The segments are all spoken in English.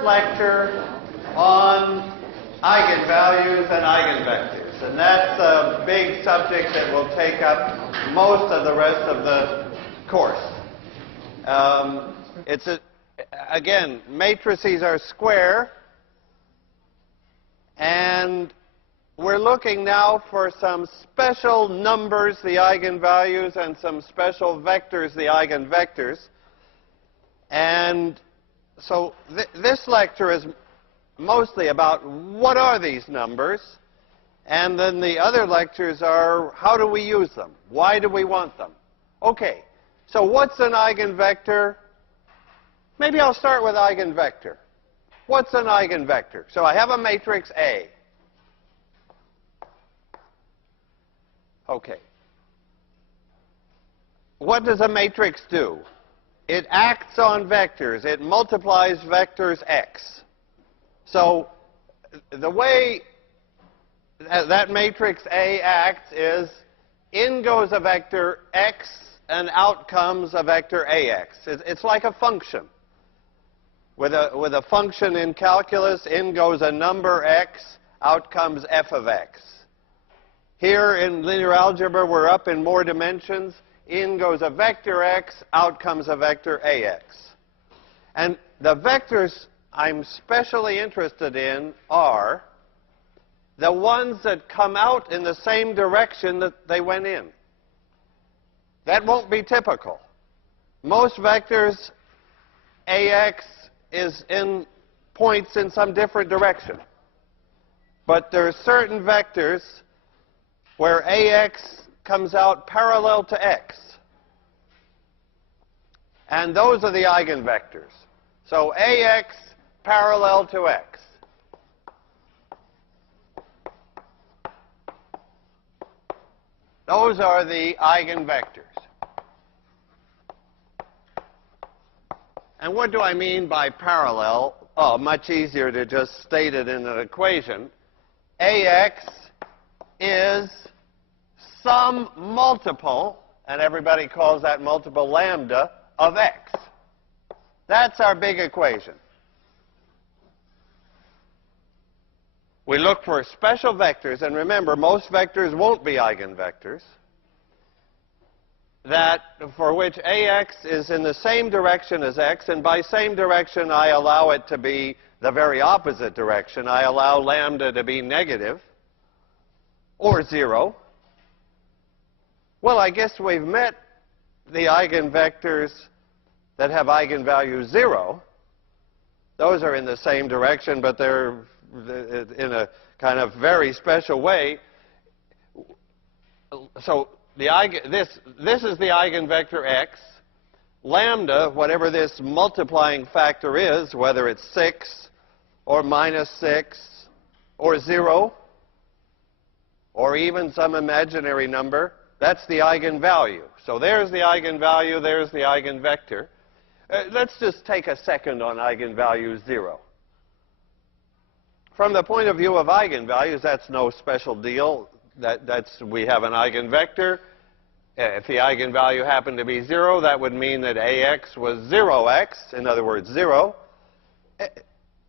first lecture on eigenvalues and eigenvectors. And that's a big subject that will take up most of the rest of the course. Again, matrices are square, and we're looking now for some special numbers, the eigenvalues, and some special vectors, the eigenvectors. And so this lecture is mostly about what are these numbers, and then the other lectures are how do we use them? Why do we want them? Okay, so what's an eigenvector? Maybe I'll start with eigenvector. What's an eigenvector? So I have a matrix A. Okay. What does a matrix do? It acts on vectors. It multiplies vectors x. So the way that matrix A acts is in goes a vector x and out comes a vector ax. It's like a function. With a function in calculus, in goes a number x, out comes f of x. Here in linear algebra, we're up in more dimensions. In goes a vector x, out comes a vector ax. And the vectors I'm specially interested in are the ones that come out in the same direction that they went in. That won't be typical. Most vectors, ax points in some different direction. But there are certain vectors where ax comes out parallel to x. And those are the eigenvectors. So ax parallel to x. Those are the eigenvectors. And what do I mean by parallel? Oh, much easier to just state it in an equation. Ax is some multiple, and everybody calls that multiple lambda, of x. That's our big equation. We look for special vectors, and remember, most vectors won't be eigenvectors, that for which ax is in the same direction as x, and by same direction I allow it to be the very opposite direction. I allow lambda to be negative or 0. Well, I guess we've met the eigenvectors that have eigenvalue 0. Those are in the same direction, but they're in a kind of very special way. So this is the eigenvector x. Lambda, whatever this multiplying factor is, whether it's 6 or minus 6 or 0 or even some imaginary number, that's the eigenvalue. So there's the eigenvalue, there's the eigenvector. Let's just take a second on eigenvalue 0. From the point of view of eigenvalues, that's no special deal. We have an eigenvector. If the eigenvalue happened to be 0, that would mean that ax was 0x, in other words, 0.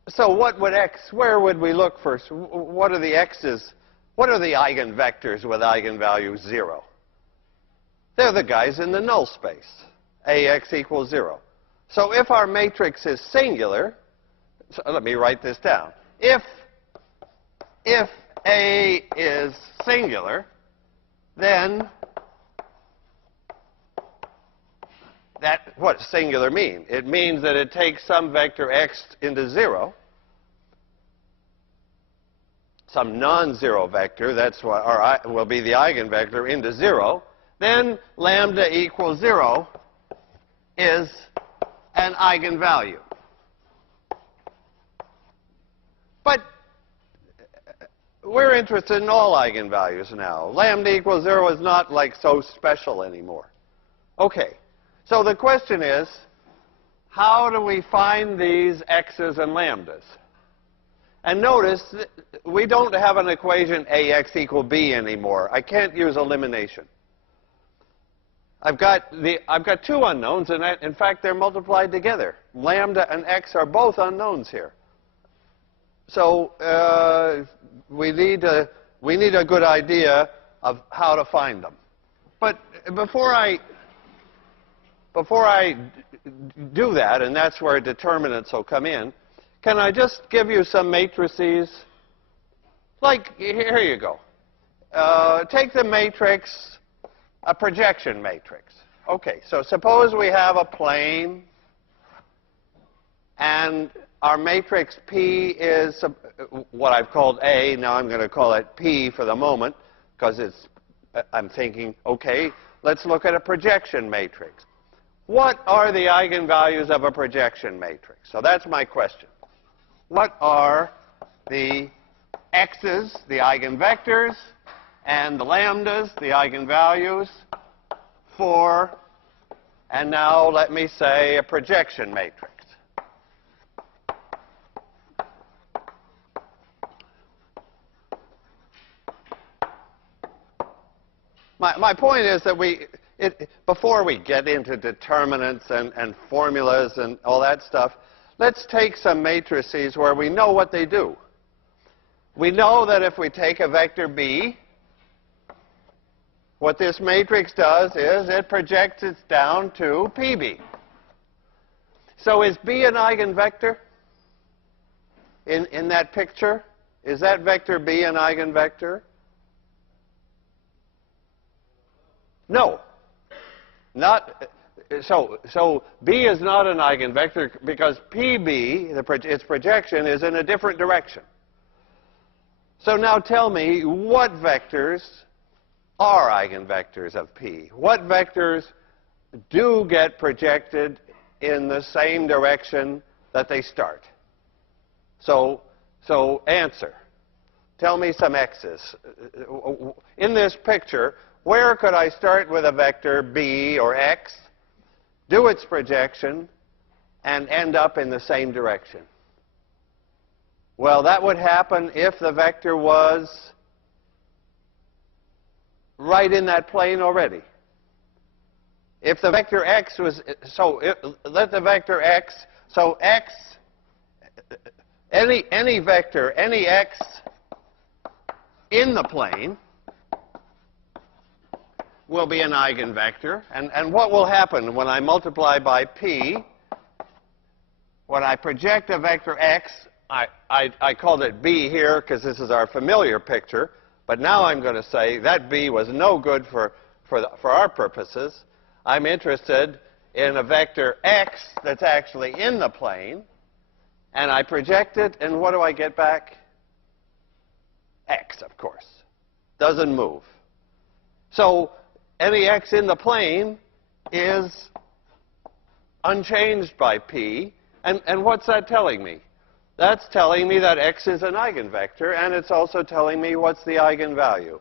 So where would we look first? What are the x's? What are the eigenvectors with eigenvalue 0? They're the guys in the null space. Ax equals 0. So if our matrix is singular, so let me write this down. If A is singular, then what does singular mean? It means that it takes some vector x into 0, some non-zero vector, that's what will be the eigenvector, into 0. Then lambda equals 0 is an eigenvalue. But we're interested in all eigenvalues now. Lambda equals 0 is not like so special anymore. Okay, so the question is, how do we find these x's and lambdas? And notice, we don't have an equation ax equal b anymore. I can't use elimination. I've got two unknowns, and in fact, they're multiplied together. Lambda and x are both unknowns here. we need a good idea of how to find them. But before I do that, and that's where determinants will come in, can I just give you some matrices? Like, here you go. Take the matrix, a projection matrix. Okay, so suppose we have a plane, and our matrix P is what I've called A. Now I'm going to call it P for the moment, because I'm thinking, okay, let's look at a projection matrix. What are the eigenvalues of a projection matrix? So that's my question. What are the x's, the eigenvectors, and the lambdas, the eigenvalues, for, and now let me say, a projection matrix? My point is that before we get into determinants and formulas and all that stuff, let's take some matrices where we know what they do. We know that if we take a vector B, what this matrix does is it projects it down to PB. So is B an eigenvector in that picture? Is that vector B an eigenvector? No. So B is not an eigenvector because PB, its projection, is in a different direction. So now tell me, what vectors are eigenvectors of P? What vectors do get projected in the same direction that they start? So answer. Tell me some x's. In this picture, where could I start with a vector B or x, do its projection, and end up in the same direction? Well, that would happen if the vector was right in that plane already. If the vector x was, let the vector x, so x, any vector, any x in the plane will be an eigenvector. And what will happen when I multiply by P, when I project a vector x, I called it B here because this is our familiar picture, but now I'm going to say that B was no good for our purposes. I'm interested in a vector x that's actually in the plane, and I project it, and what do I get back? X, of course. Doesn't move. So any x in the plane is unchanged by P. And what's that telling me? That's telling me that x is an eigenvector, and it's also telling me what's the eigenvalue,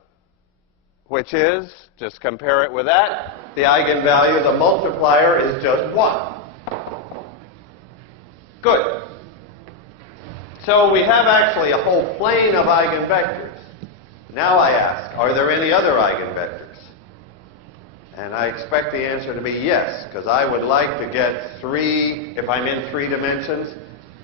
which is, just compare it with that, the eigenvalue, the multiplier, is just 1. Good. So we have actually a whole plane of eigenvectors. Now I ask, are there any other eigenvectors? And I expect the answer to be yes, because I would like to get 3, if I'm in 3 dimensions,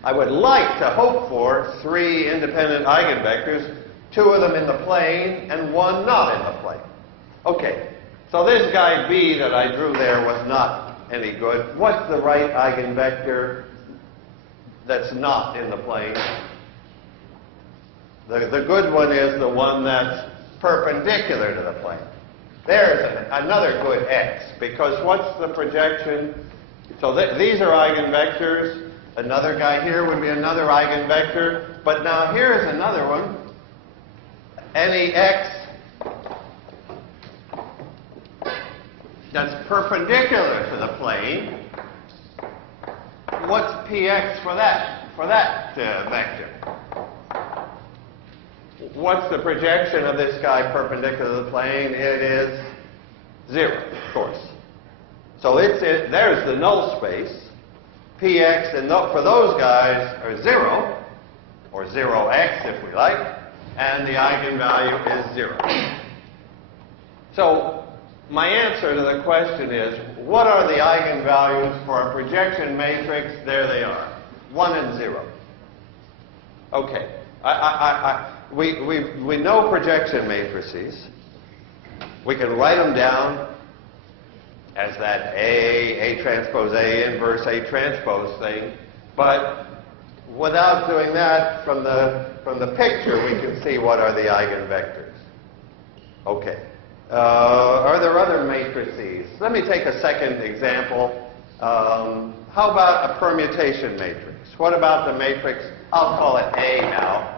I would like to hope for 3 independent eigenvectors, 2 of them in the plane and 1 not in the plane. Okay, so this guy B that I drew there was not any good. What's the right eigenvector that's not in the plane? The good one is the one that's perpendicular to the plane. There's another good x, because what's the projection? So these are eigenvectors. Another guy here would be another eigenvector. But now here's another one. Any x that's perpendicular to the plane. What's px for that vector? What's the projection of this guy perpendicular to the plane? It is 0, of course. So there's the null space. Px for those guys are 0, or 0x if we like, and the eigenvalue is 0. So my answer to the question is, what are the eigenvalues for a projection matrix? There they are, 1 and 0. Okay. We know projection matrices. We can write them down as that A transpose A inverse A transpose thing. But without doing that, from the picture, we can see what are the eigenvectors. Okay. Are there other matrices? Let me take a second example. How about a permutation matrix? What about the matrix? I'll call it A now.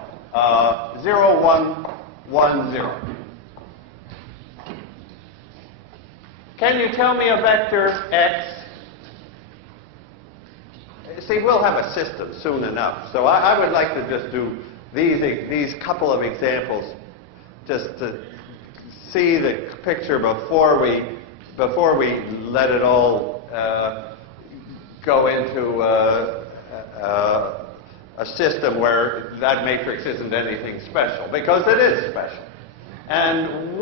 0, 1, 1, 0. Can you tell me a vector x? See, we'll have a system soon enough. So I would like to just do these couple of examples just to see the picture before we let it all go into a system where that matrix isn't anything special, because it is special. And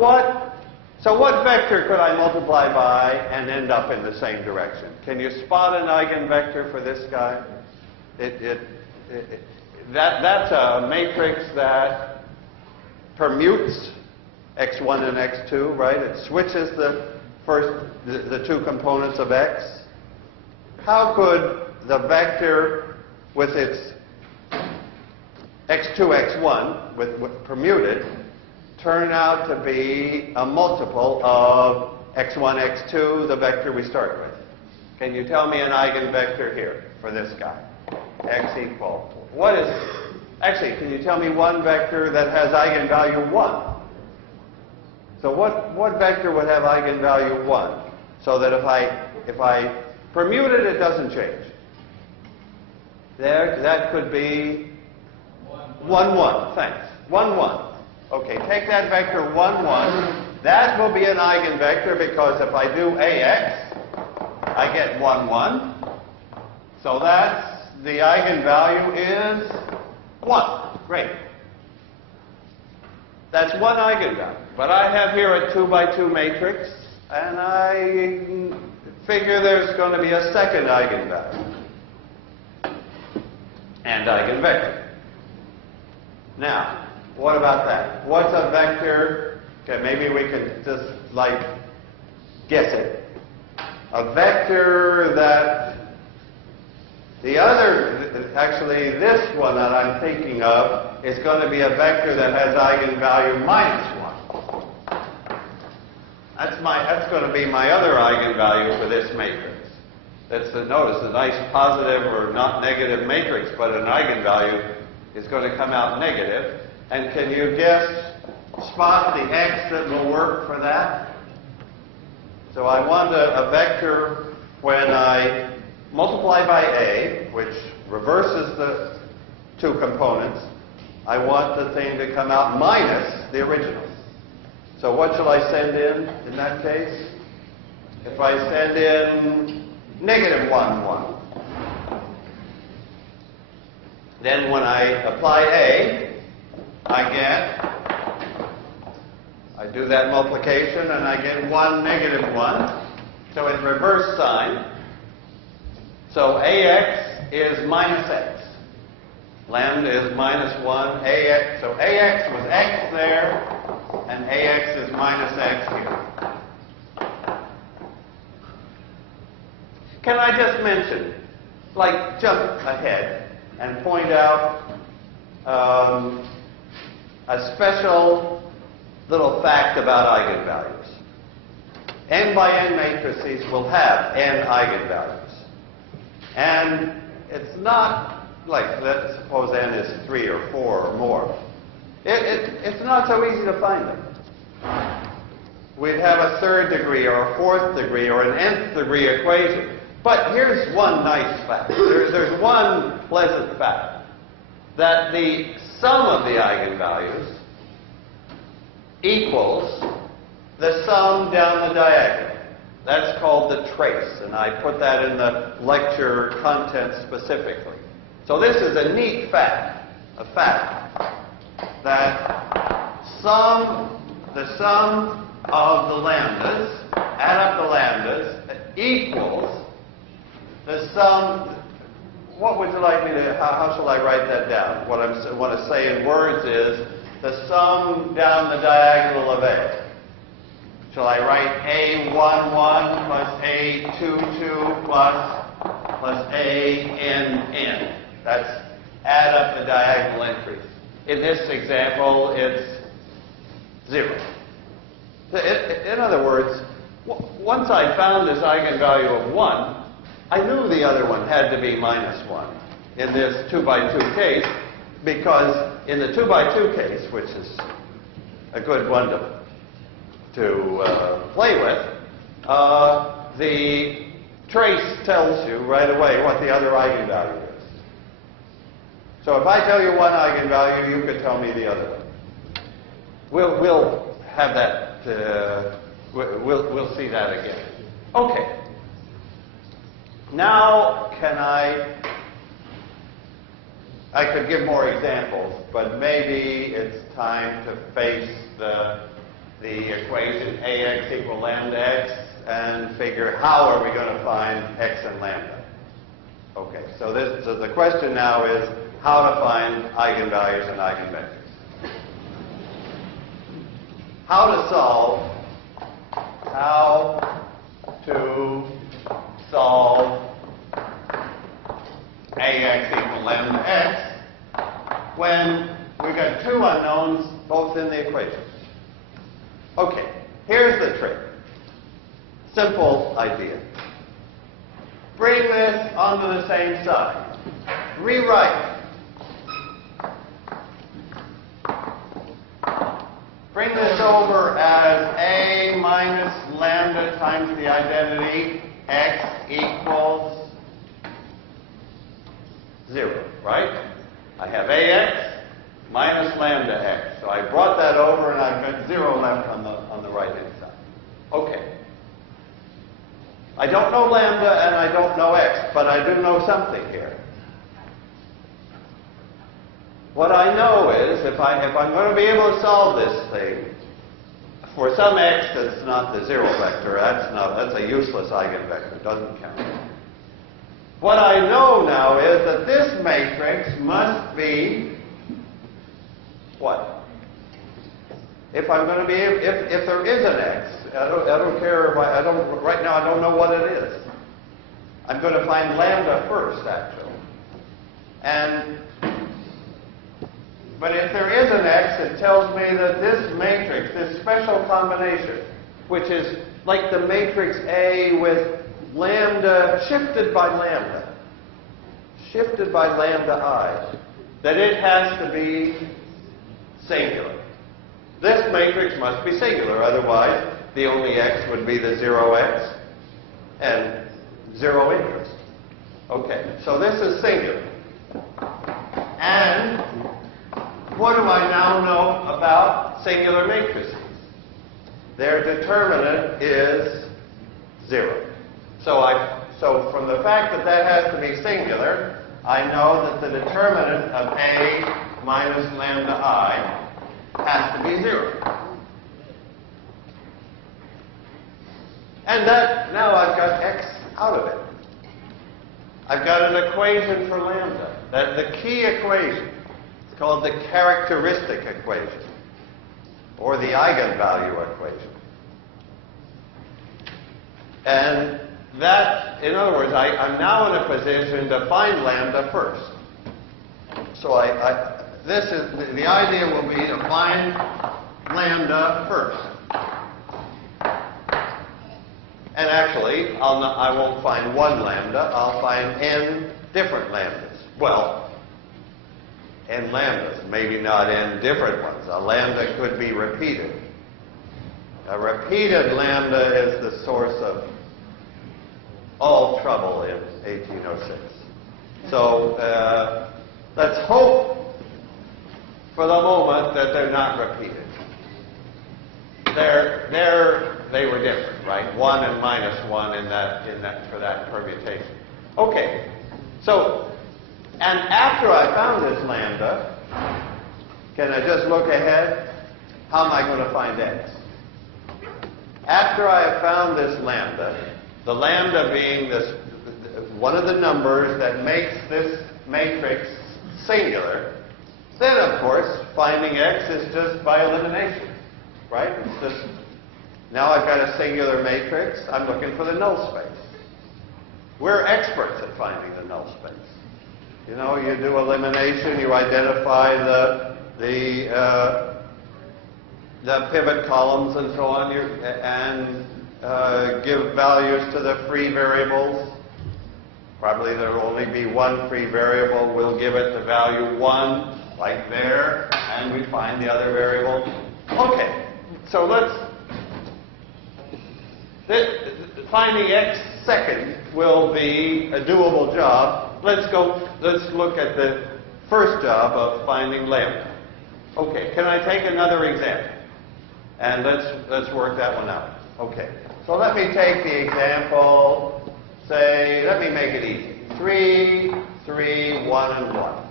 so what vector could I multiply by and end up in the same direction? Can you spot an eigenvector for this guy? That's a matrix that permutes x1 and x2, right? It switches the two components of x. How could the vector with its x2, x1, with permuted, turn out to be a multiple of x1, x2, the vector we start with? Can you tell me an eigenvector here for this guy? X equal. What is it? Actually, can you tell me one vector that has eigenvalue 1? So what vector would have eigenvalue 1? So that if I permute it, it doesn't change. That could be 1, 1. Thanks. 1, 1. Okay, take that vector 1, 1. That will be an eigenvector because if I do AX, I get 1, 1. So the eigenvalue is 1. Great. That's one eigenvalue. But I have here a 2 by 2 matrix, and I figure there's going to be a second eigenvalue and eigenvector. Now, what about that? What's a vector? Okay, maybe we can just guess it. A vector that actually this one that I'm thinking of is going to be a vector that has eigenvalue -1. That's going to be my other eigenvalue for this matrix. Notice a nice positive or not negative matrix, but an eigenvalue is going to come out negative. And can you spot the x that will work for that? So I want a vector when I multiply by A, which reverses the two components. I want the thing to come out minus the original. So what shall I send in that case? If I send in -1, 1, then when I apply A, I do that multiplication and I get 1, -1. So in reverse sign. So AX is -x. Lambda is -1. AX. So AX was x there, and AX is -x here. Can I just mention, jump ahead and point out a special little fact about eigenvalues. N by n matrices will have n eigenvalues. And it's not let's suppose n is 3 or 4 or more. It's not so easy to find them. We'd have a 3rd degree or a 4th degree or an nth degree equation. But here's one nice fact. There's one pleasant fact. That the sum of the eigenvalues equals the sum down the diagonal. That's called the trace, and I put that in the lecture content specifically. So this is a neat fact, that the sum of the lambdas, add up the lambdas, equals the sum, what would you like me to, how shall I write that down? What I want to say in words is the sum down the diagonal of A. Shall I write A11 plus A22 plus ANN? That's add up the diagonal entries. In this example, it's 0. In other words, once I found this eigenvalue of 1, I knew the other one had to be minus 1 in this 2 by 2 case, because in the 2 by 2 case, which is a good one to play with, the trace tells you right away what the other eigenvalue is. So if I tell you one eigenvalue, you could tell me the other one. We'll have that. We'll see that again. Okay. Now, I could give more examples, but maybe it's time to face the equation ax equal lambda x and figure how are we going to find x and lambda. Okay, so the question now is how to find eigenvalues and eigenvectors. How to solve ax equal lambda x when we've got two unknowns both in the equation. Okay, here's the trick. Simple idea. Bring this onto the same side. Rewrite. Bring this over as a minus lambda times the identity x equals 0, right? I have ax minus lambda x. So I brought that over and I've got 0 left on the right-hand side. Okay. I don't know lambda and I don't know x, but I do know something here. What I know is if I'm going to be able to solve this thing for some x that's not the 0 vector, that's a useless eigenvector, it doesn't count. What I know now is that this matrix must be what? If I'm going to be able, if there is an x, I don't care if right now I don't know what it is. I'm going to find lambda first, actually. But if there is an x, it tells me that this matrix, this special combination, which is like the matrix A with lambda shifted by lambda I, that it has to be singular. This matrix must be singular, otherwise the only x would be the 0x and 0 interest. Okay, so this is singular. And what do I now know about singular matrices? Their determinant is 0. So from the fact that that has to be singular, I know that the determinant of A minus lambda I has to be 0. And that, now I've got x out of it. I've got an equation for lambda. That's the key equation. It's called the characteristic equation, or the eigenvalue equation. And that, in other words, I'm now in a position to find lambda first. So this is, the idea will be to find lambda first. And actually, I won't find one lambda, I'll find n different lambdas. Well, n lambdas, maybe not n different ones. A lambda could be repeated. A repeated lambda is the source of all trouble in 1806. So let's hope for the moment that they're not repeated. They were different, right? 1 and minus 1 for that permutation. Okay. So, and after I found this lambda, can I just look ahead? How am I going to find x? After I have found this lambda, the lambda being this one of the numbers that makes this matrix singular, then of course finding x is just by elimination, right? It's just, now I've got a singular matrix, I'm looking for the null space. We're experts at finding the null space. You know, you do elimination, you identify the pivot columns and so on, and give values to the free variables. Probably there will only be one free variable. We'll give it the value 1, like there, and we find the other variable. Okay, so finding x second will be a doable job. Let's look at the first job of finding lambda. Okay, can I take another example? And let's work that one out. Okay, so let me take the example, say, let me make it easy. 3, 3, 1, and 1.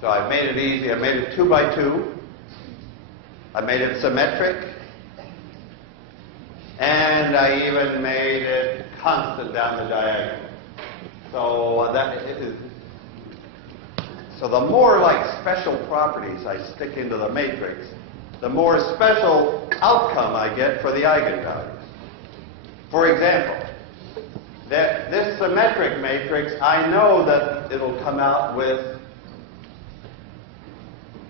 So I've made it easy. I made it 2 by 2. I made it symmetric. And I even made it constant down the diagonal. So the more like special properties I stick into the matrix, the more special outcome I get for the eigenvalues. For example, this symmetric matrix, I know that it'll come out with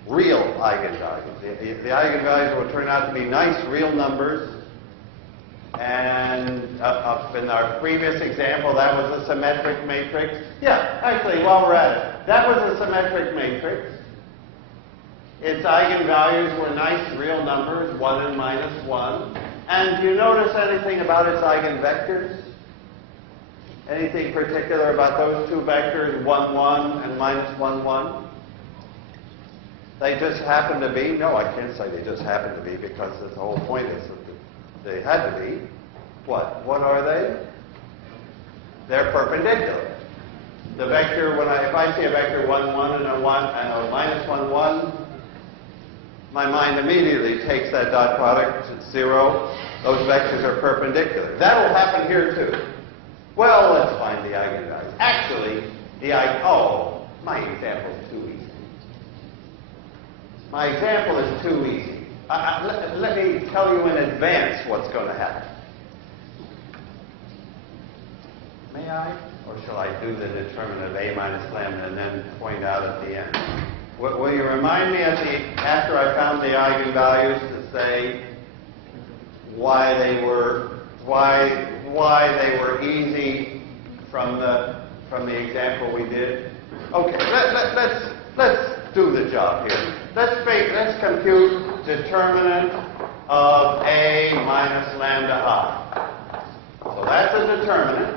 real eigenvalues. The eigenvalues will turn out to be nice real numbers. And up in our previous example, that was a symmetric matrix. Yeah, actually, while we're at it, that was a symmetric matrix. Its eigenvalues were nice real numbers, 1 and minus 1. And do you notice anything about its eigenvectors? Anything particular about those two vectors, 1, 1 and minus 1, 1? They just happen to be? No, I can't say they just happen to be, because the whole point is that they had to be. What? What are they? They're perpendicular. The vector, if I see a vector 1, 1 and a 1 and a minus 1, 1, my mind immediately takes that dot product to 0. Those vectors are perpendicular. That'll happen here too. Well, let's find the eigenvalues. Actually, my example is too easy. My example is too easy. Let me tell you in advance what's going to happen. May I? Or shall I do the determinant of A minus lambda and then point out at the end? Will you remind me after I found the eigenvalues to say why they were easy from the example we did? Okay, let's do the job here. Let's compute determinant of A minus lambda I. So that's a determinant.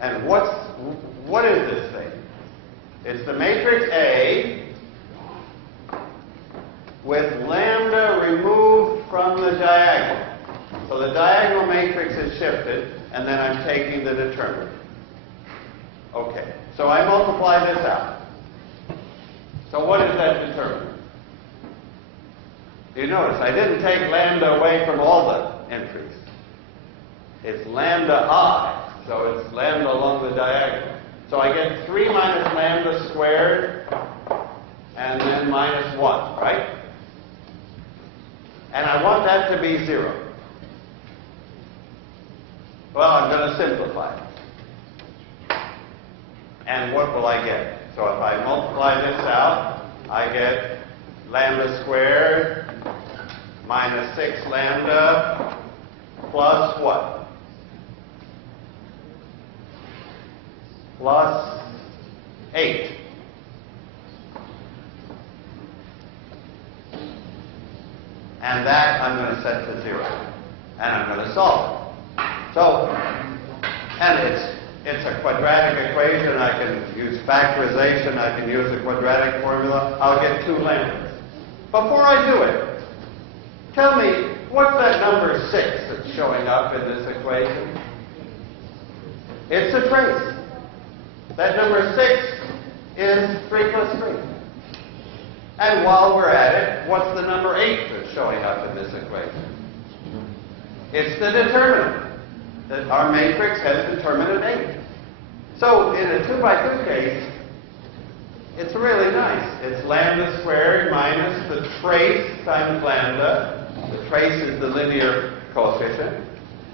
And what is this thing? It's the matrix A with lambda removed from the diagonal. So the diagonal matrix is shifted, and then I'm taking the determinant. Okay, so I multiply this out. So what is that determinant? You notice I didn't take lambda away from all the entries. It's lambda I, so it's lambda along the diagonal. So I get 3 minus lambda squared and then minus 1, right? And I want that to be 0. Well, I'm going to simplify it. And what will I get? So if I multiply this out, I get lambda squared minus 6 lambda plus what? Plus 8. And that I'm going to set to 0. And I'm going to solve it. So, and it's a quadratic equation. I can use factorization. I can use a quadratic formula. I'll get 2 lambdas. Before I do it, tell me, what's that number 6 that's showing up in this equation? It's a trace. That number 6 is 3 plus 3. And while we're at it, what's the number 8 that's showing up in this equation? It's the determinant. That our matrix has determinant 8. So in a 2 by 2 case, it's really nice. It's lambda squared minus the trace times lambda. The trace is the linear coefficient,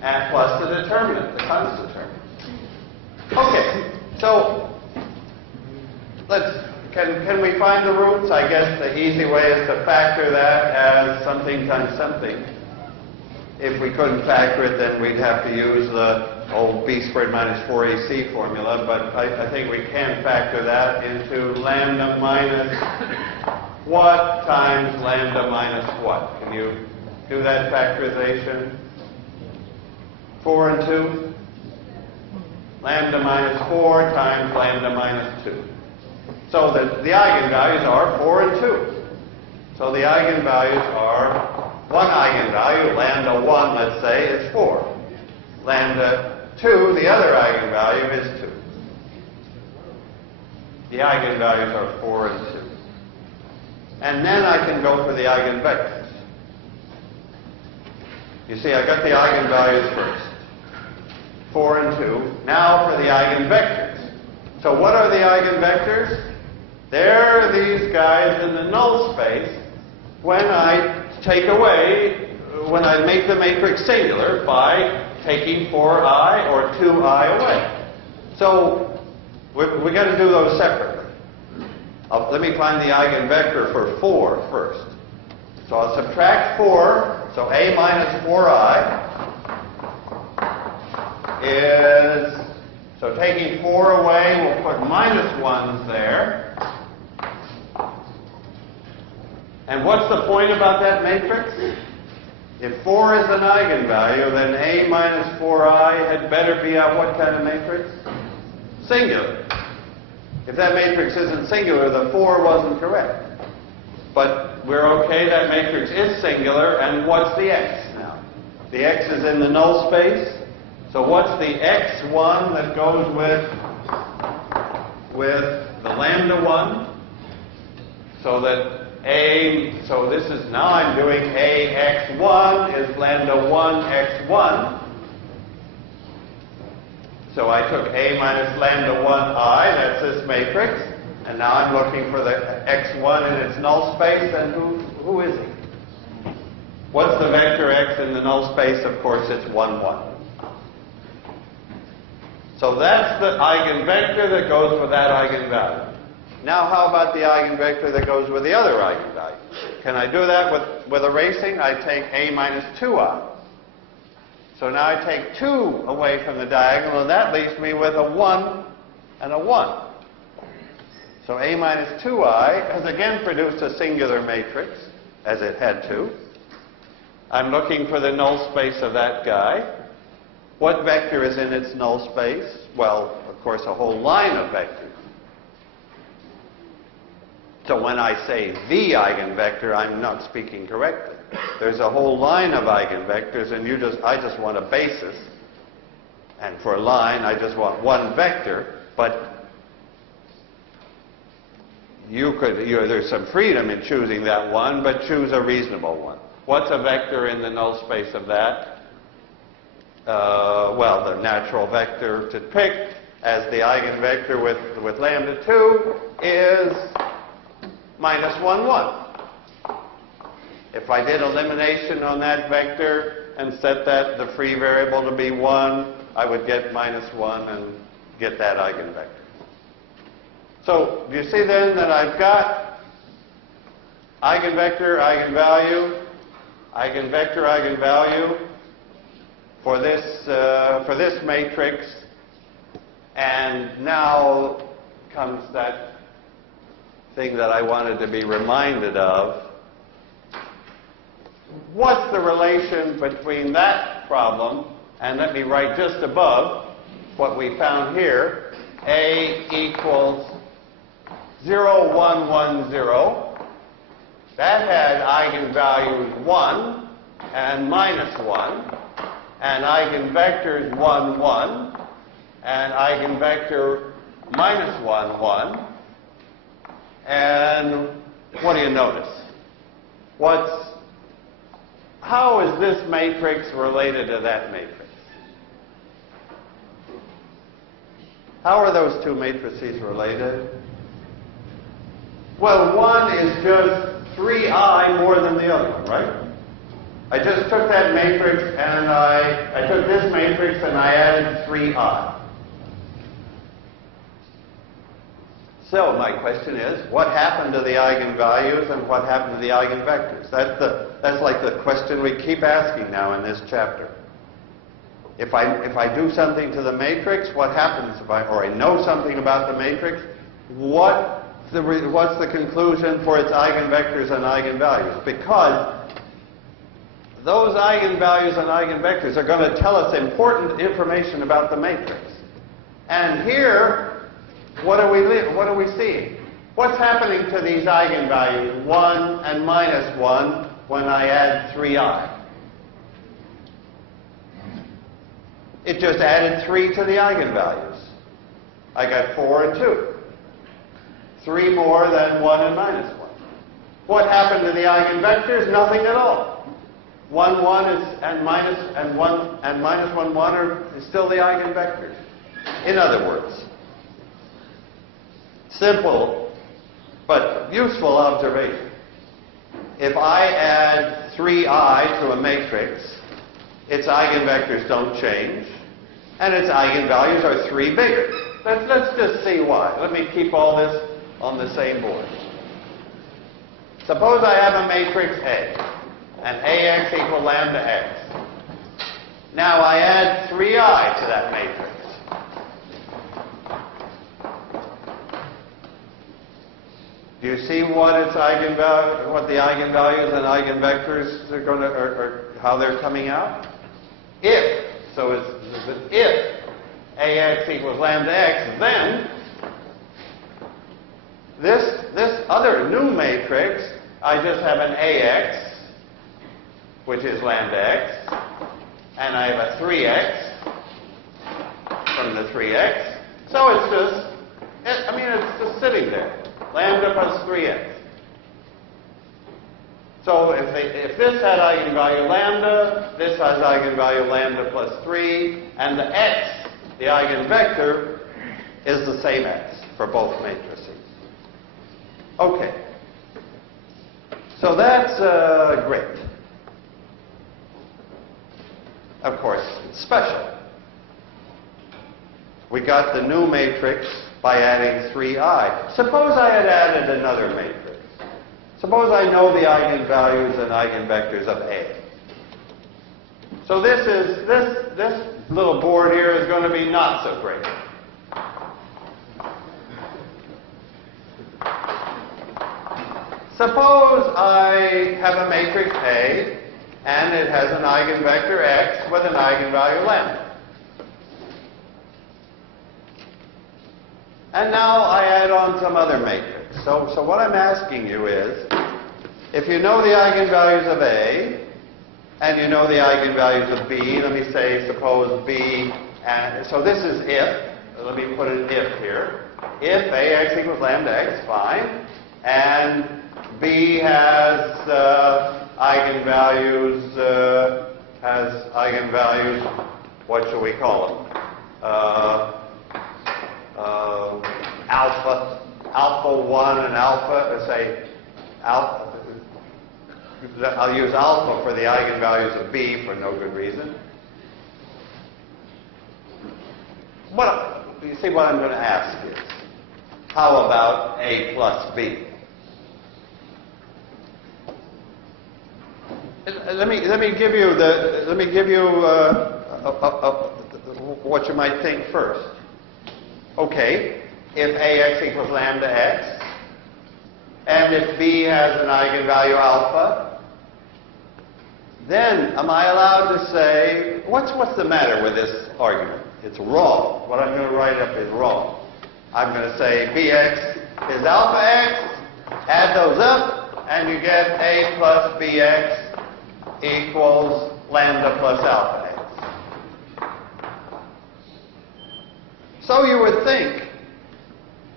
and plus the determinant, the constant term. Okay, so can we find the roots? I guess the easy way is to factor that as something times something. If we couldn't factor it, then we'd have to use the old b squared minus 4ac formula, but I think we can factor that into lambda minus what times lambda minus what? Can you do that factorization? 4 and 2? Lambda minus 4 times lambda minus 2. So the eigenvalues are 4 and 2. So the eigenvalues are one eigenvalue, lambda 1, let's say, is 4. Lambda 2, the other eigenvalue, is 2. The eigenvalues are 4 and 2. And then I can go for the eigenvectors. You see, I got the eigenvalues first. 4 and 2. Now for the eigenvectors. So what are the eigenvectors? They're these guys in the null space when I take away, when I make the matrix singular by taking 4i or 2i away. So we got to do those separately. Let me find the eigenvector for 4 first. So I'll subtract 4. So a minus 4i is, so taking 4 away, we'll put minus 1s there. And what's the point about that matrix? If 4 is an eigenvalue, then a minus 4i had better be a what kind of matrix? Singular. If that matrix isn't singular, the 4 wasn't correct. But we're okay, that matrix is singular, and what's the x now? The x is in the null space. So what's the x1 that goes with the lambda 1? So that so this is, now I'm doing ax1 is lambda 1 x1. So I took a minus lambda 1i, that's this matrix, and now I'm looking for the x1 in its null space, and who is he? What's the vector x in the null space? Of course, it's 1, 1. So that's the eigenvector that goes with that eigenvalue. Now how about the eigenvector that goes with the other eigenvalue? Can I do that with erasing? I take a minus 2i. So now I take 2 away from the diagonal, and that leaves me with a 1 and a 1. So a minus 2i has again produced a singular matrix, as it had to. I'm looking for the null space of that guy. What vector is in its null space? Well, of course, a whole line of vectors. So when I say the eigenvector, I'm not speaking correctly. There's a whole line of eigenvectors, and I just want a basis. And for a line, I just want one vector. But there's some freedom in choosing that one, but choose a reasonable one. What's a vector in the null space of that? Well, the natural vector to pick as the eigenvector with lambda 2 is minus 1, 1. If I did elimination on that vector and set the free variable to be 1, I would get minus 1 and get that eigenvector. So do you see then that I've got eigenvector, eigenvalue, eigenvector, eigenvalue for this matrix, and now comes that thing that I wanted to be reminded of. What's the relation between that problem, and let me write just above what we found here, a equals 0, 1, 1, 0. That had eigenvalues 1 and minus 1, and eigenvectors 1, 1, and eigenvector minus 1, 1. And what do you notice? How is this matrix related to that matrix? How are those two matrices related? Well, one is just 3i more than the other one, right? I just took that matrix and I took this matrix and I added 3i. So my question is, what happened to the eigenvalues and what happened to the eigenvectors? That's like the question we keep asking now in this chapter. If I do something to the matrix, what happens or I know something about the matrix, what's the conclusion for its eigenvectors and eigenvalues? Because those eigenvalues and eigenvectors are going to tell us important information about the matrix. And here, what are we seeing? What's happening to these eigenvalues, 1 and minus 1, when I add 3i? It just added 3 to the eigenvalues. I got 4 and 2. 3 more than 1 and minus 1. What happened to the eigenvectors? Nothing at all. 1, 1 and minus 1, 1 are still the eigenvectors. In other words, simple but useful observation. If I add 3i to a matrix, its eigenvectors don't change, and its eigenvalues are 3 bigger. Let's just see why. Let me keep all this on the same board. Suppose I have a matrix A, and AX equals lambda X. Now I add 3i to that matrix. Do you see what the eigenvalues and eigenvectors are going to, or how they're coming out? If AX equals lambda X, then this other new matrix, I just have an AX, which is lambda X, and I have a 3X from the 3X. So it's just sitting there. Lambda plus 3x. So if this had eigenvalue lambda, this has eigenvalue lambda plus 3, and the x, the eigenvector, is the same x for both matrices. Okay. So that's great. Of course, it's special. We got the new matrix by adding 3i. Suppose I had added another matrix. Suppose I know the eigenvalues and eigenvectors of A. So this little board here is going to be not so great. Suppose I have a matrix A, and it has an eigenvector x with an eigenvalue lambda. And now I add on some other matrix. So what I'm asking you is, if you know the eigenvalues of A, and you know the eigenvalues of B, let me say, suppose B, and so this is if, let me put an if here. If AX equals lambda X, fine, and B has eigenvalues, what shall we call them? Alpha 1 and alpha, let's say alpha. I'll use alpha for the eigenvalues of B for no good reason. You see what I'm going to ask is, how about A plus B? Let me give you what you might think first. Okay, if AX equals lambda X, and if B has an eigenvalue alpha, then am I allowed to say, what's the matter with this argument? It's wrong. What I'm going to write up is wrong. I'm going to say Bx is alpha X, add those up, and you get A plus Bx equals lambda plus alpha X. So you would think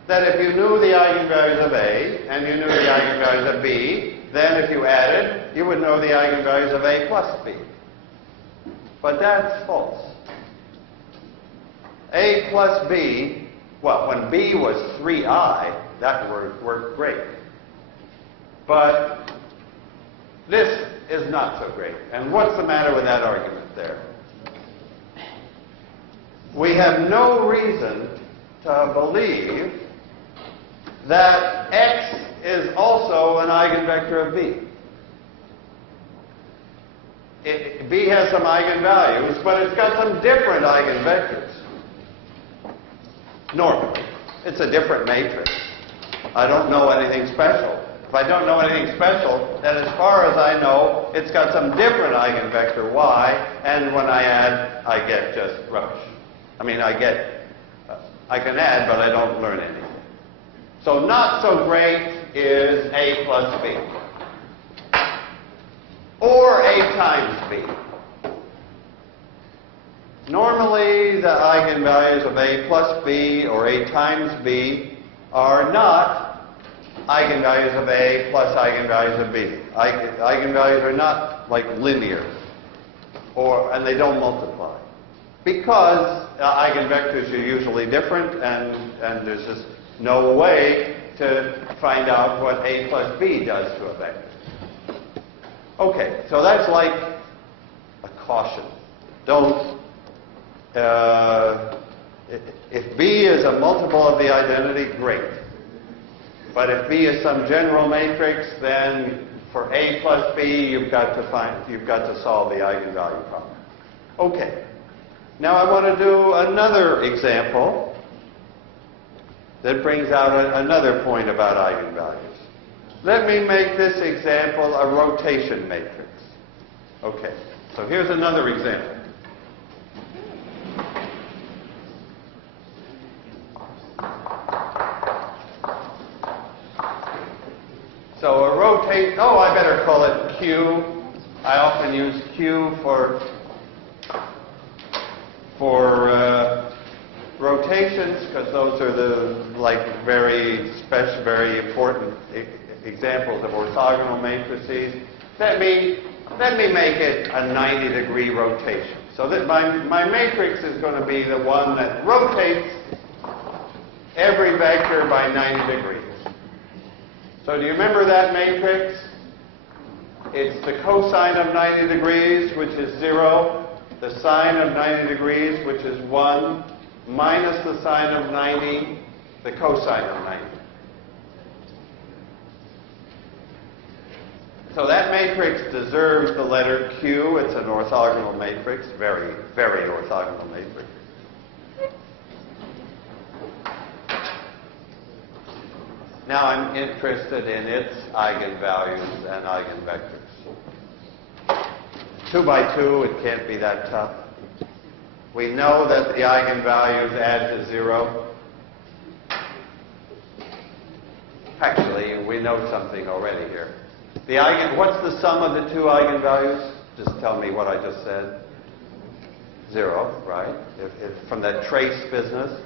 that if you knew the eigenvalues of A and you knew the eigenvalues of B, then if you added, you would know the eigenvalues of A plus B. But that's false. A plus B, well, when B was 3i, that worked great. But this is not so great. And what's the matter with that argument there? We have no reason to believe that X is also an eigenvector of B. B has some eigenvalues, but it's got some different eigenvectors. Normally. It's a different matrix. I don't know anything special. If I don't know anything special, then as far as I know, it's got some different eigenvector Y, and when I add, I get just rubbish. I mean, I can add, but I don't learn anything. So not so great is A plus B. Or A times B. Normally, the eigenvalues of A plus B or A times B are not eigenvalues of A plus eigenvalues of B. Eigenvalues are not like linear, and they don't multiply. Because eigenvectors are usually different, and there's just no way to find out what A plus B does to a vector. Okay, so that's like a caution. Don't, if B is a multiple of the identity, great. But if B is some general matrix, then for A plus B, you've got to solve the eigenvalue problem. Okay. Now I want to do another example that brings out another point about eigenvalues. Let me make this example a rotation matrix. Okay, so here's another example. So a rotate, oh, I better call it Q. I often use Q for rotations, because those are the very special, very important examples of orthogonal matrices. Let me make it a 90-degree rotation. So that my matrix is going to be the one that rotates every vector by 90 degrees. So do you remember that matrix? It's the cosine of 90 degrees, which is 0. The sine of 90 degrees, which is 1, minus the sine of 90, the cosine of 90. So that matrix deserves the letter Q. It's an orthogonal matrix, very, very orthogonal matrix. Now I'm interested in its eigenvalues and eigenvectors. 2 by 2, it can't be that tough. We know that the eigenvalues add to 0. Actually, we know something already here. What's the sum of the two eigenvalues? Just tell me what I just said. 0, right? From that trace business,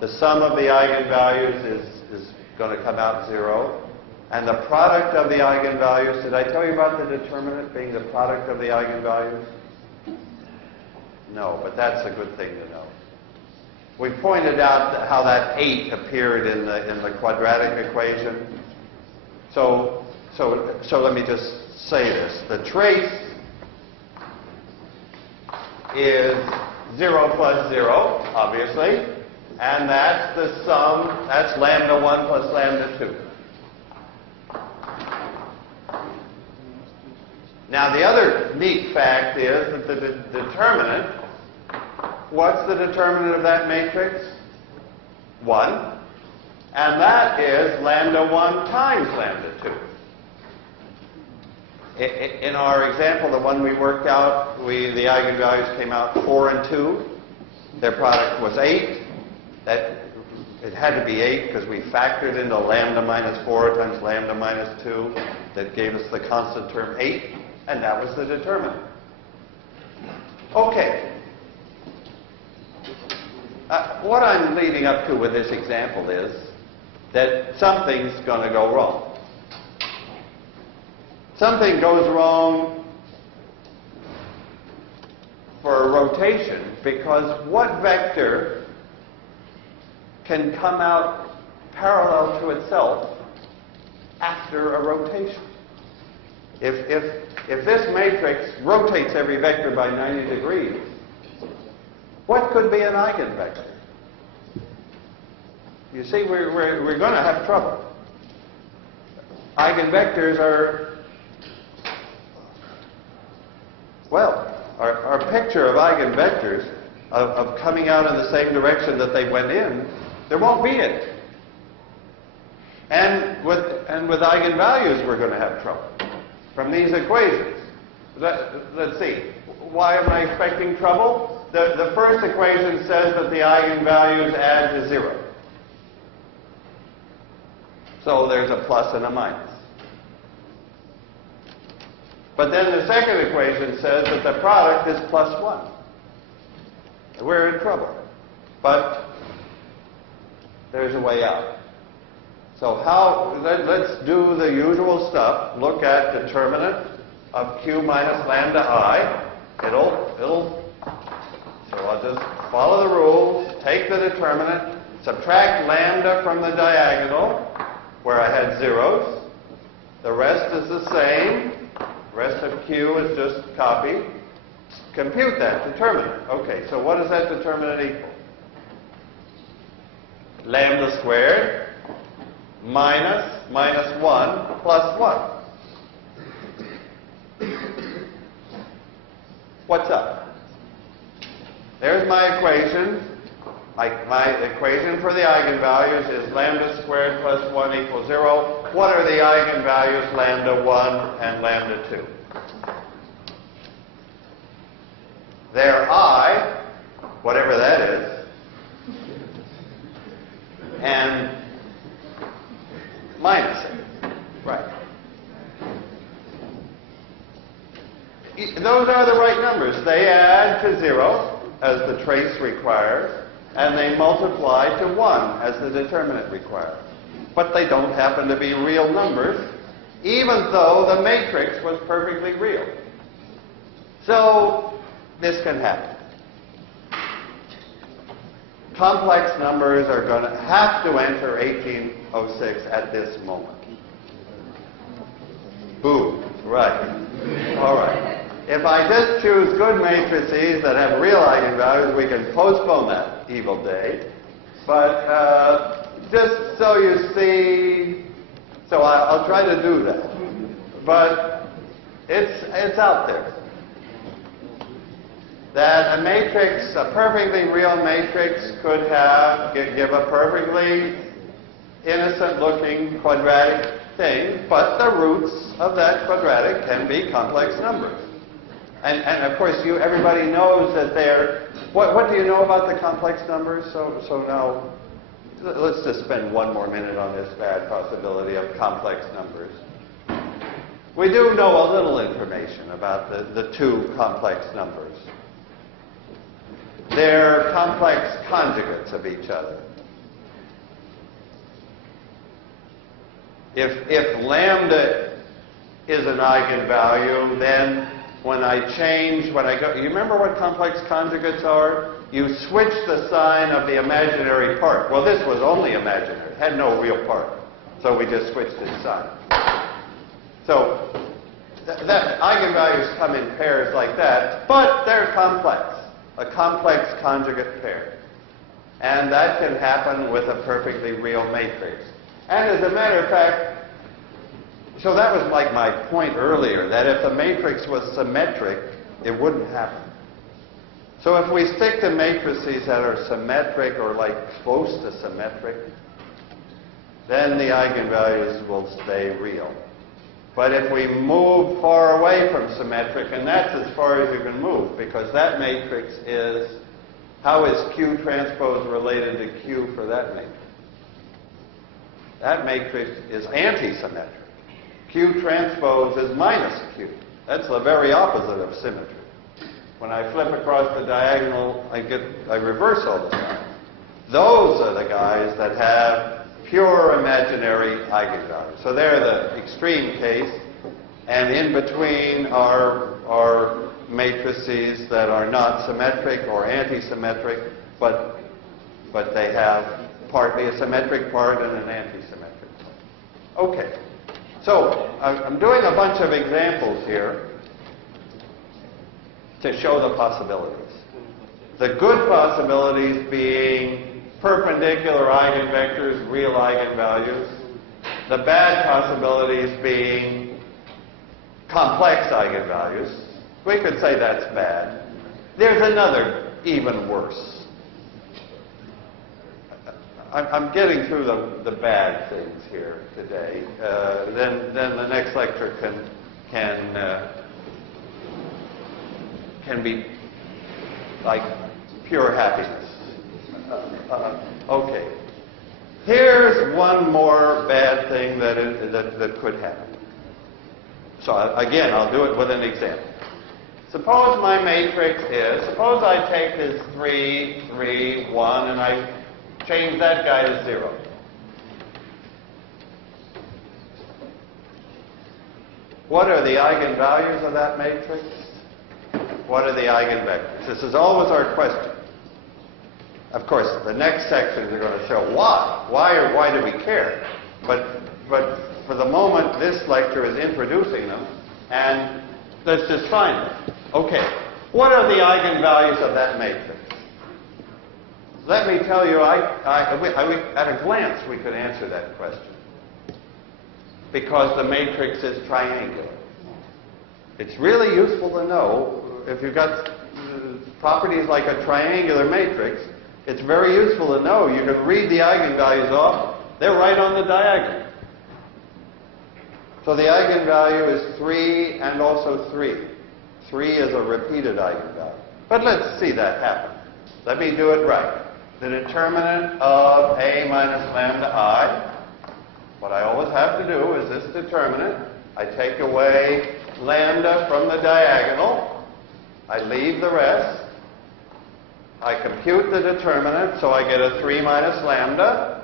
the sum of the eigenvalues is going to come out 0. And the product of the eigenvalues, did I tell you about the determinant being the product of the eigenvalues? No, but that's a good thing to know. We pointed out how that 8 appeared in the quadratic equation. So let me just say this. The trace is 0 plus 0, obviously. And that's the sum, that's lambda 1 plus lambda 2. Now, the other neat fact is that the determinant, what's the determinant of that matrix? 1. And that is lambda 1 times lambda 2. In our example, the one we worked out, the eigenvalues came out 4 and 2. Their product was 8. It had to be 8 because we factored into lambda minus 4 times lambda minus 2. That gave us the constant term 8. And that was the determinant. Okay. What I'm leading up to with this example is that something's going to go wrong. Something goes wrong for a rotation because what vector can come out parallel to itself after a rotation? If this matrix rotates every vector by 90 degrees, what could be an eigenvector? You see, we're going to have trouble. Eigenvectors are, well, our picture of eigenvectors, of coming out in the same direction that they went in, there won't be it. And with eigenvalues, we're going to have trouble from these equations. Let's see. Why am I expecting trouble? The first equation says that the eigenvalues add to 0. So there's a plus and a minus. But then the second equation says that the product is plus 1. We're in trouble. But there's a way out. So let's do the usual stuff. Look at determinant of q minus lambda I. So I'll just follow the rules, take the determinant, subtract lambda from the diagonal where I had zeros. The rest is the same. The rest of q is just copied. Compute that determinant. Okay, so what does that determinant equal? Lambda squared minus 1 plus 1. What's up? There's my equation. My equation for the eigenvalues is lambda squared plus 1 equals 0. What are the eigenvalues lambda 1 and lambda 2? They're I, whatever that is, and minus it. Right. Those are the right numbers. They add to 0, as the trace requires, and they multiply to 1, as the determinant requires. But they don't happen to be real numbers, even though the matrix was perfectly real. So this can happen. Complex numbers are going to have to enter 1806 at this moment. Boom. Right. All right. If I just choose good matrices that have real eigenvalues, we can postpone that evil day. But just so you see, so I'll try to do that. But it's out there. That a matrix, a perfectly real matrix, could give a perfectly innocent-looking quadratic thing, but the roots of that quadratic can be complex numbers. And of course, everybody knows that they're. What do you know about the complex numbers? So now, let's just spend one more minute on this bad possibility of complex numbers. We do know a little information about the two complex numbers. They're complex conjugates of each other. If lambda is an eigenvalue, then when I go, you remember what complex conjugates are? You switch the sign of the imaginary part. Well, this was only imaginary. It had no real part. So we just switched its sign. So that eigenvalues come in pairs like that, but they're complex. A complex conjugate pair. And that can happen with a perfectly real matrix. And as a matter of fact, so that was like my point earlier, that if the matrix was symmetric, it wouldn't happen. So if we stick to matrices that are symmetric or like close to symmetric, then the eigenvalues will stay real. But if we move far away from symmetric, and that's as far as you can move, because that matrix is, how is Q transpose related to Q for that matrix? That matrix is anti-symmetric. Q transpose is minus Q. That's the very opposite of symmetry. When I flip across the diagonal, I reverse all the signs. Those are the guys that have pure imaginary eigenvalues. So they're the extreme case, and in between are matrices that are not symmetric or anti-symmetric, but they have partly a symmetric part and an anti-symmetric part. Okay. So I'm doing a bunch of examples here to show the possibilities. The good possibilities being perpendicular eigenvectors, real eigenvalues. The bad possibilities being complex eigenvalues. We could say that's bad. There's another even worse. I'm getting through the bad things here today. Then the next lecture can be like pure happiness. Okay. Here's one more bad thing that could happen. So again, I'll do it with an example. Suppose my matrix is, suppose I take this 3, 3, 1, and I change that guy to 0. What are the eigenvalues of that matrix? What are the eigenvectors? This is always our question. Of course, the next sections are going to show why. Why do we care? But for the moment, this lecture is introducing them, and let's just find them. Okay, what are the eigenvalues of that matrix? Let me tell you, at a glance, we could answer that question. Because the matrix is triangular. It's really useful to know, if you've got properties like a triangular matrix, it's very useful to know you can read the eigenvalues off. They're right on the diagonal. So the eigenvalue is 3 and also 3. 3 is a repeated eigenvalue. But let's see that happen. Let me do it right. The determinant of A minus lambda I, what I always have to do is this determinant. I take away lambda from the diagonal. I leave the rest. I compute the determinant, so I get a 3 minus lambda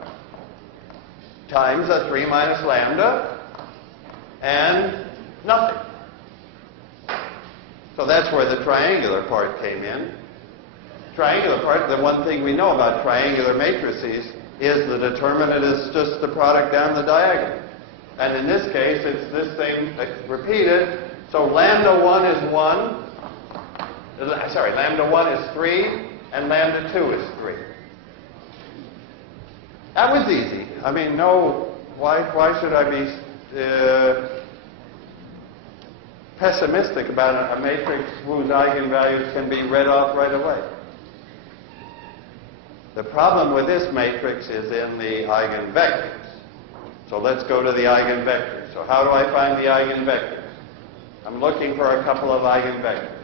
times a 3 minus lambda, and nothing. So that's where the triangular part came in. Triangular part, the one thing we know about triangular matrices is the determinant is just the product down the diagonal. And in this case, it's this thing repeated. So lambda 1 is 1. Sorry, lambda 1 is 3, and lambda 2 is 3. That was easy. I mean, no, why should I be pessimistic about a matrix whose eigenvalues can be read off right away? The problem with this matrix is in the eigenvectors. So let's go to the eigenvectors. So how do I find the eigenvectors? I'm looking for a couple of eigenvectors.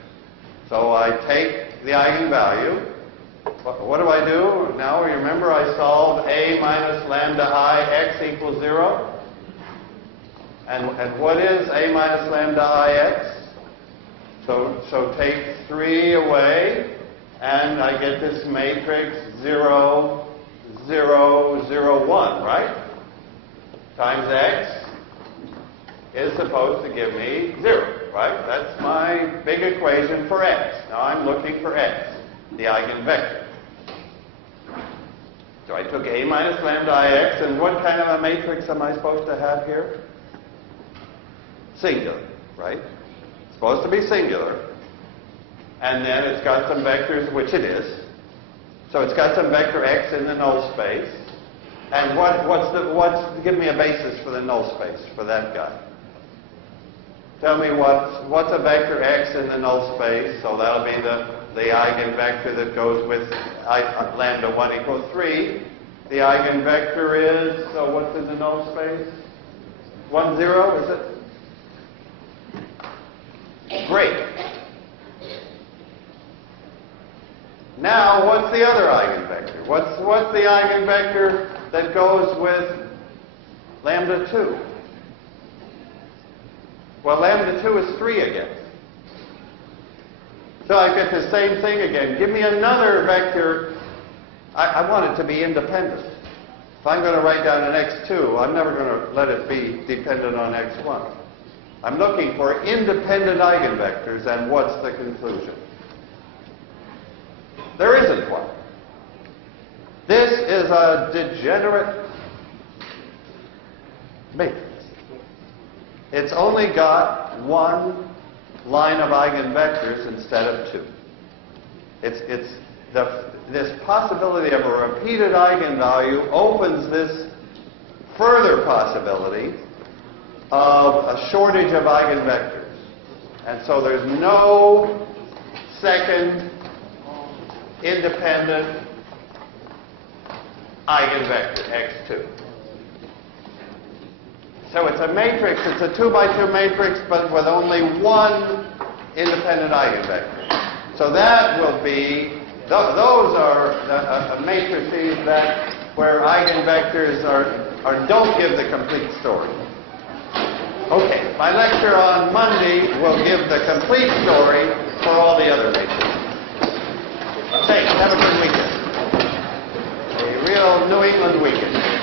So I take the eigenvalue. What do I do? Now, you remember I solved A minus lambda I x equals 0? And what is A minus lambda I x? So take 3 away, and I get this matrix 0, 0, 0, 1, right? Times x is supposed to give me 0, right? That's my big equation for x. Now I'm looking for x, the eigenvector. So I took A minus lambda Ix, and what kind of a matrix am I supposed to have here? Singular, right? It's supposed to be singular. And then it's got some vectors, which it is. So it's got some vector x in the null space. And give me a basis for the null space for that guy. Tell me what's a vector x in the null space. So that'll be the eigenvector that goes with lambda 1 equals 3. The eigenvector is, so what's in the null space? 1, 0, is it? Great. Now, what's the other eigenvector? What's the eigenvector that goes with lambda 2? Well, lambda 2 is 3 again. So I get the same thing again. Give me another vector. I want it to be independent. If I'm going to write down an x2, I'm never going to let it be dependent on x1. I'm looking for independent eigenvectors, and what's the conclusion? There isn't one. This is a degenerate matrix. It's only got one line of eigenvectors instead of two. This possibility of a repeated eigenvalue opens this further possibility of a shortage of eigenvectors. And so there's no second independent eigenvector, x2. So it's a matrix, it's a 2 by 2 matrix, but with only one independent eigenvector. So that will be, those are matrices where eigenvectors don't give the complete story. Okay, my lecture on Monday will give the complete story for all the other matrices. Thanks, have a good weekend. A real New England weekend.